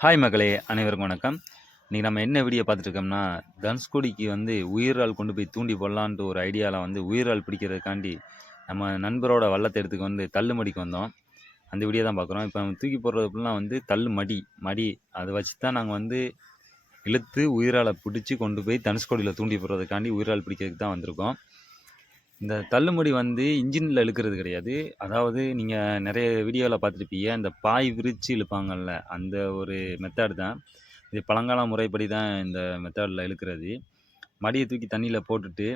Hi மகளே! அனைவருக்கும் வணக்கம். இன்னைக்கு நம்ம என்ன வீடியோ பார்த்துட்டுருக்கோம்னா, தனுஷ்கோடிக்கு உயிர் கொண்டு போய் தூண்டி போடலான்ட்டு ஒரு ஐடியால உயிர் பிடிக்கிறதுக்காண்டி, நம்ம நண்பரோட வள்ளத்த எடுத்துக்க தள்ளுமடிக்கு வந்தோம். அந்த வீடியோ தான் பார்க்குறோம். இப்ப நம்ம தூக்கி போடுறது ஃபுல்லா மடி. அத வச்சு தான் நாங்க இழுத்து உயிரால பிடிச்சு கொண்டு போய் தனுஷ்கோடியில தூண்டி போடுறதுக்காண்டி உயிரால் பிடிக்கிறதுக்கு தான் வந்திருக்கோம். இந்த தள்ளுமடி இன்ஜின்ல இழுக்கிறது கிடையாது. அதாவது நீங்க நெறைய வீடியோல பார்த்துருப்பீங்க. அந்த பாய் விரிச்சு இழுப்பாங்கல்ல, அந்த ஒரு மெத்தேடு தான். இது பழங்கால முறைப்படி தான் இந்த மெத்தேட்ல இழுக்கிறது. மடிய தூக்கி தண்ணீல போட்டுட்டு,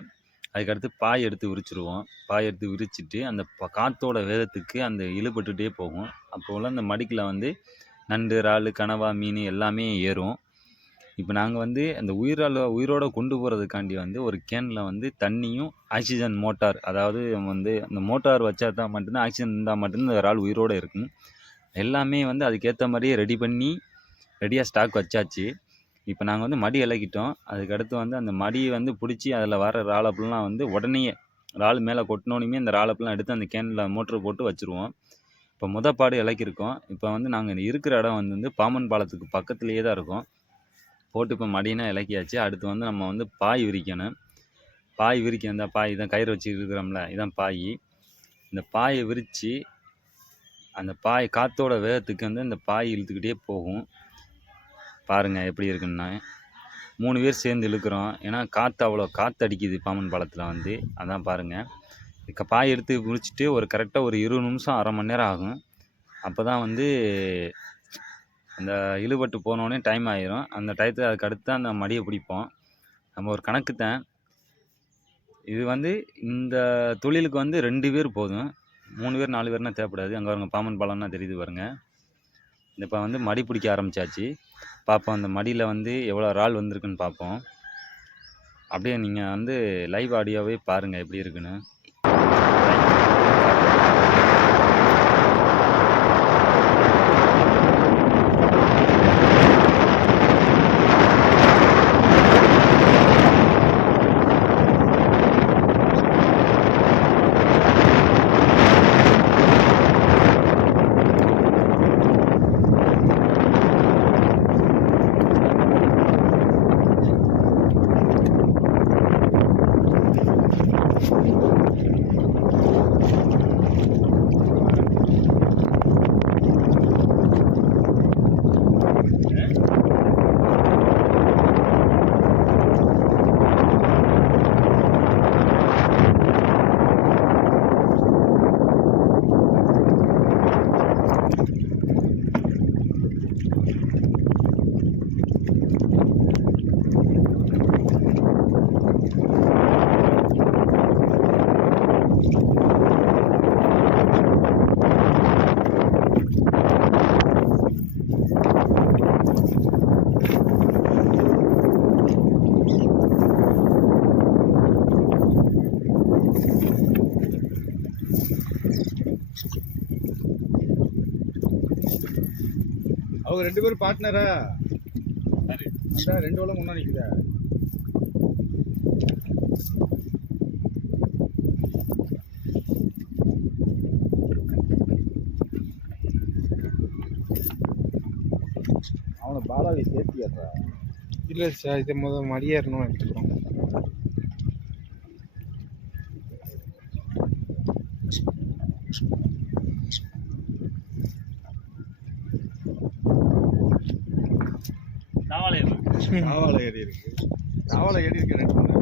அதுக்கடுத்து பாய் எடுத்து விரிச்சுருவோம். பாய் எடுத்து விரிச்சுட்டு, அந்த காத்தோட வேகத்துக்கு அந்த இழுபட்டுட்டே போகும். அப்போ உள்ள அந்த மடிக்குள்ள நண்டு, இறாலு, கனவா, மீன் எல்லாமே ஏறும். இப்போ நாங்க அந்த உயிரோட கொண்டு போறதுக்காண்டி ஒரு கேன்ல தண்ணியும், ஆக்ஸிஜன் மோட்டார் அதாவது அந்த மோட்டார் வச்சா தான் மட்டும் தான் ஆக்ஸிஜன் இருந்தா மட்டும் தான் இந்த இறால் உயிரோட இருக்கும். எல்லாமே அதுக்கேத்த மாரியே ரெடி பண்ணி, ரெடியா ஸ்டாக் வச்சாச்சு. இப்போ நாங்க மடி இளக்கிட்டோம். அதுக்கடுத்து அந்த மடிய புடிச்சு அதில வர இறால ஃபுல்லாம் உடனேயே இறால் மேல கொட்டுனோனையுமே அந்த இறால ஃபுல்லாம் எடுத்து அந்த கேன்ல மோட்டர் போட்டு வச்சுருவோம். இப்போ பாடு இளக்கியிருக்கோம். இப்போ நாங்க இருக்கிற இடம் பாம்பன் பாலத்துக்கு பக்கத்திலேயே தான் இருக்கும். போட்டு இப்போ மடியெல்லாம் இலக்கியாச்சு. அடுத்து நம்ம பாய் விரிக்கணும். பாய் விரிக்க இந்த பாய் தான் கயிறு வச்சு இருக்கிறோம்ல, இதான் பாய். இந்த பாயை விரித்து அந்த பாய் காற்றோட வேகத்துக்கு இந்த பாய் இழுத்துக்கிட்டே போகும். பாருங்கள் எப்படி இருக்குன்னு. 3 பேர் சேர்ந்து இழுக்கிறோம். ஏன்னா அவ்வளோ காற்று அடிக்குது பாம்பன் பாலத்தில் அதான் பாருங்கள். பாய் எடுத்து விரிச்சிட்டு கரெக்டாக ஒரு 20 நிமிஷம், அரை மணி நேரம் ஆகும். அப்போ தான் அந்த இழுபட்டு போனோடனே டைம் ஆயிரும். அந்த டயத்துல அதுக்கு அடுத்து அந்த மடியை பிடிப்போம். நம்ம ஒரு கணக்கு தான். இது இந்த தொழிலுக்கு 2 பேர் போதும். 3 பேர் 4 பேர்னா தேவைப்படாது. அங்கே பாருங்க பாம்பன் பாலம்னா தெரியுது பாருங்க. இப்போ மடி பிடிக்க ஆரம்பிச்சாச்சு. பார்ப்போம் அந்த மடியில் எவ்வளோ இறால் வந்திருக்குன்னு பார்ப்போம். அப்படியே நீங்கள் லைவ் ஆடியோவே பாருங்கள் எப்படி இருக்குன்னு. அவங்க 2 பேரும் பார்ட்னரா? அந்த 2 வளம் முன்னா நிக்குதா? அவனை பாலாவை சேர்த்தியாடுறா? இல்லை சார், இதை மடியேறணும் எடுத்துக்கிறோம். தாவாலை ஏறி இருக்கு. தாவாலை ஏறி இருக்கு 2 மணி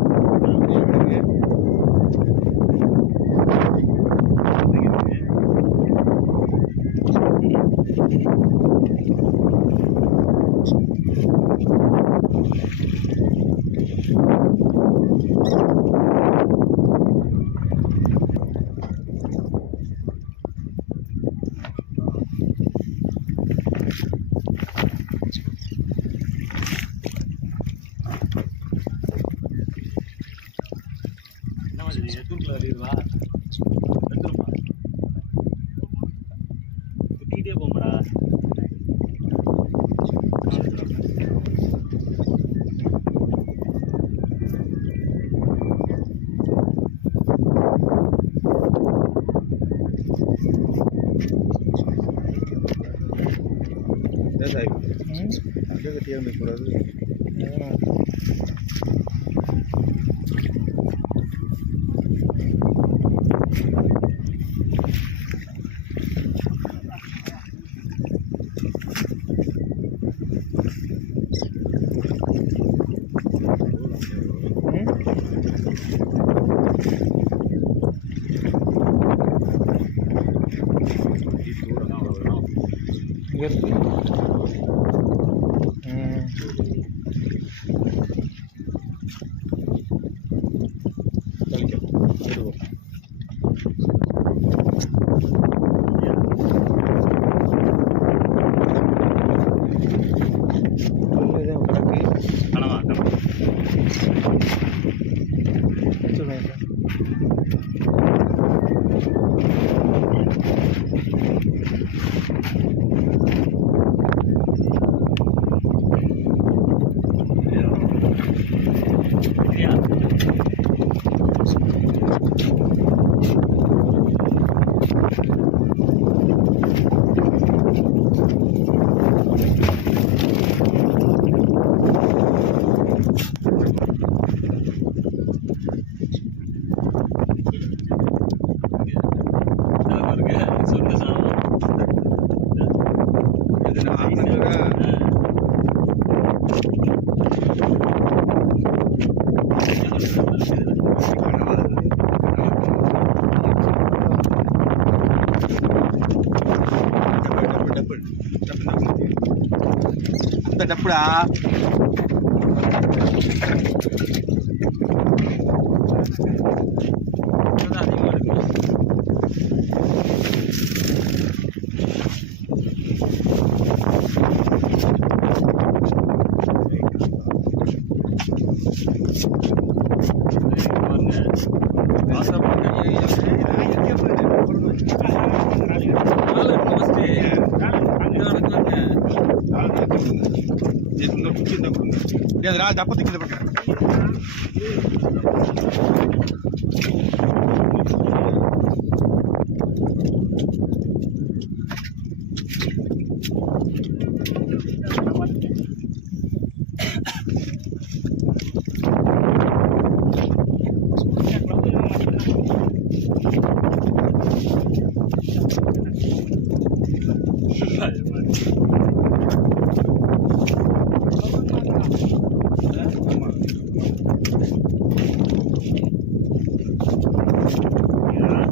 வயசாகி ம் அங்கே கட்டியாக இருக்கக்கூடாது. அதெல்லாம் ம் தூரம் அவ்வளோ வரும். இங்கே இருக்கு ம் கழிக்கும் விடுவோம். எதுவும் கிடக்கு கனவா கனவா வச்சுருவேன் இல்லையா இருக்கு சொந்த சாமம் இது நான் ஆப்பினங்க அந்த டப்புடா அதிகமாக இருக்கு தப்பத்துக்கு இந்த பக்கம் Yeah.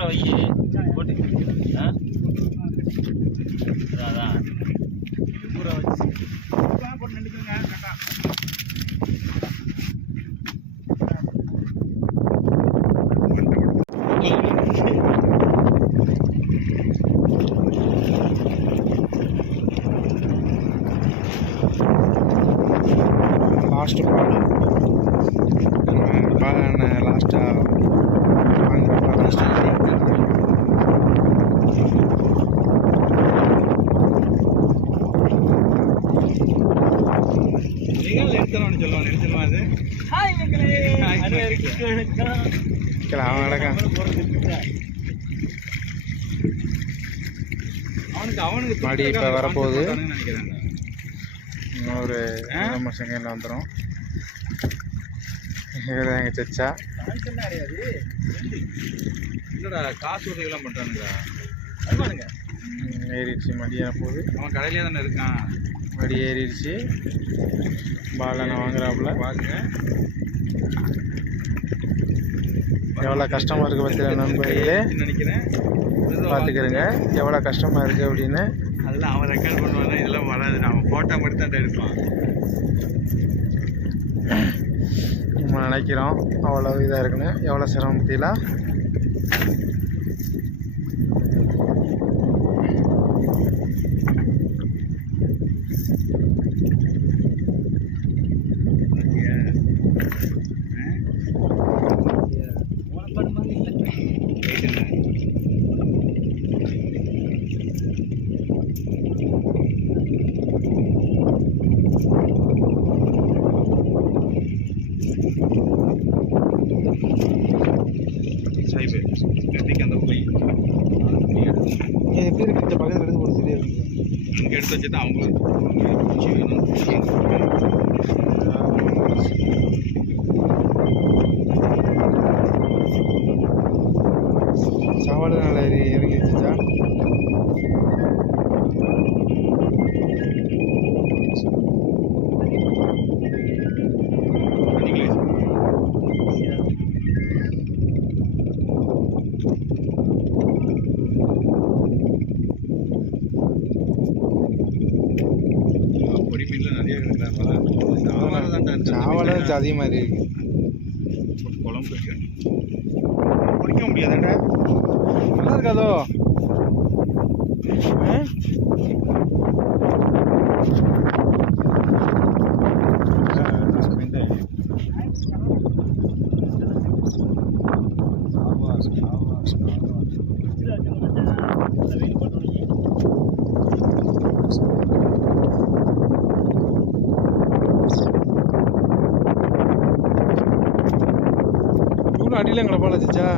ஊற வை போட்டு ஆ அதான் ஊற வச்சு போட்டு நினைக்குங்க கரெக்டா லாஸ்ட்டு பால் லாஸ்ட்டாக வாங்குறப்ப லாஸ்ட்டாக நீங்கள் எடுத்துடலாம்னு சொல்லுவாங்க நினைச்சிருமா அது அவன் நடக்கான் அவனுக்கு மடி இப்போ வரப்போகுது நினைக்கிறாங்க இன்னொரு 2 செகண்டில் வந்துடும் இதுதான் எங்கள் சச்சா இல்லடா காசு உதவிலாம் பண்றானுங்களா அது பாருங்க ஏறிடுச்சு மடியாக போகுது அவன் கடையிலே தானே இருக்கான் மடி ஏறிடுச்சு பால் நான் வாங்குறாப்புல பாருங்க எவ்வளோ கஷ்டமாக இருக்குது பத்திர நண்பர்களே நினைக்கிறேன் பார்த்துக்கிறேங்க எவ்வளோ கஷ்டமாக இருக்குது அப்படின்னு அதெல்லாம் அவன் ரெக்கார்ட் பண்ணுவாங்க இதெல்லாம் வராது அவன் ஃபோட்டோ மட்டும் தான் எடுப்பான் நம்ம நினைக்கிறோம் அவ்வளோ இதாக இருக்குன்னு எவ்வளோ சிரமத்தில சைபு கட்டிக்கு அந்த போய் எப்படி இருக்குது இந்த பக்கத்தில் இருந்து ஒரு சரியாக இருக்குது இங்கே எடுத்து வச்சு தான் அவங்களுக்கு சவால் நல்லா இறங்கி வச்சுச்சா பொடி மீன்ல நிறைய இருக்கிறாங்க சாவல் அதிகமாக இருக்குது குழம்பு இருக்கு பொடிக்க முடியாதாண்டா நல்லா இருக்காதோ இவ்வளோ அடியில் எங்களை போல வச்சுச்சா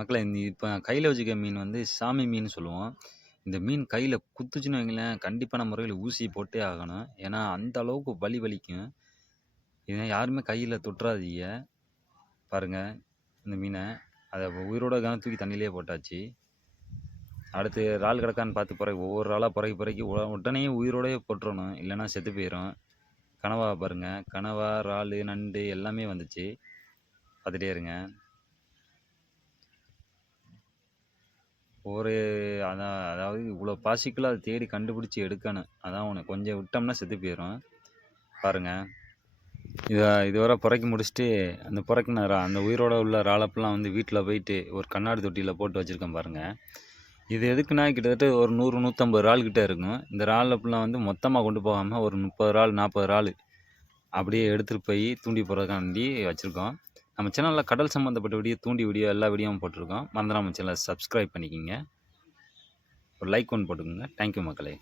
மக்களே இப்போ கையில் வச்சுக்க மீன் வந்து சாமி மீன் சொல்லுவோம். இந்த மீன் கையில் குத்துச்சுன்னு வைங்களேன், கண்டிப்பான முறையில் ஊசி போட்டே ஆகணும். ஏன்னா அந்த அளவுக்கு வலிக்கும். இதை யாருமே கையில் தொட்டுறாதீங்க. பாருங்கள் இந்த மீனை, அதை உயிரோட தூக்கி தண்ணியிலே போட்டாச்சு. அடுத்து இறால் கிடக்கான்னு பார்த்து ஒவ்வொரு இறாலாக புறக்கி உடனே உயிரோடயே போட்டுறணும், இல்லைன்னா செத்து போயிடும். கனவா பாருங்கள், கனவா, இறால், நண்டு எல்லாமே வந்துச்சு. பார்த்துட்டே இருங்க. அதாவது இவ்வளோ பாசிக்குள்ள அதை தேடி கண்டுபிடிச்சி எடுக்கணும். அதான் உனக்கு கொஞ்சம் விட்டோம்னா செத்து போயிடும். பாருங்கள், இதுவரை புறக்கி முடிச்சுட்டு அந்த புறக்கின அந்த உயிரோட உள்ள இறாலப்பெல்லாம் வந்து வீட்டில் போயிட்டு ஒரு கண்ணாடி தொட்டியில் போட்டு வச்சுருக்கேன் பாருங்கள். இது எதுக்குன்னா கிட்டத்தட்ட ஒரு 100-150 இறால் கிட்டே இருக்கும். இந்த இறாலப்பெல்லாம் வந்து மொத்தமாக கொண்டு போகாமல் ஒரு 30 இறால் 40 இறால் அப்படியே எடுத்துகிட்டு போய் தூண்டி போடுறதுக்காண்டி வச்சுருக்கோம். நம்ம சேனலில் கடல் சம்மந்தப்பட்ட வீடியோ, தூண்டி வீடியோ எல்லா வீடியோவும் போட்டிருக்கோம். மறந்துடாம சேனலை சப்ஸ்கிரைப் பண்ணிக்கிங்க. ஒரு லைக் ஒன்று போட்டுக்கோங்க. தேங்க்யூ மக்களே.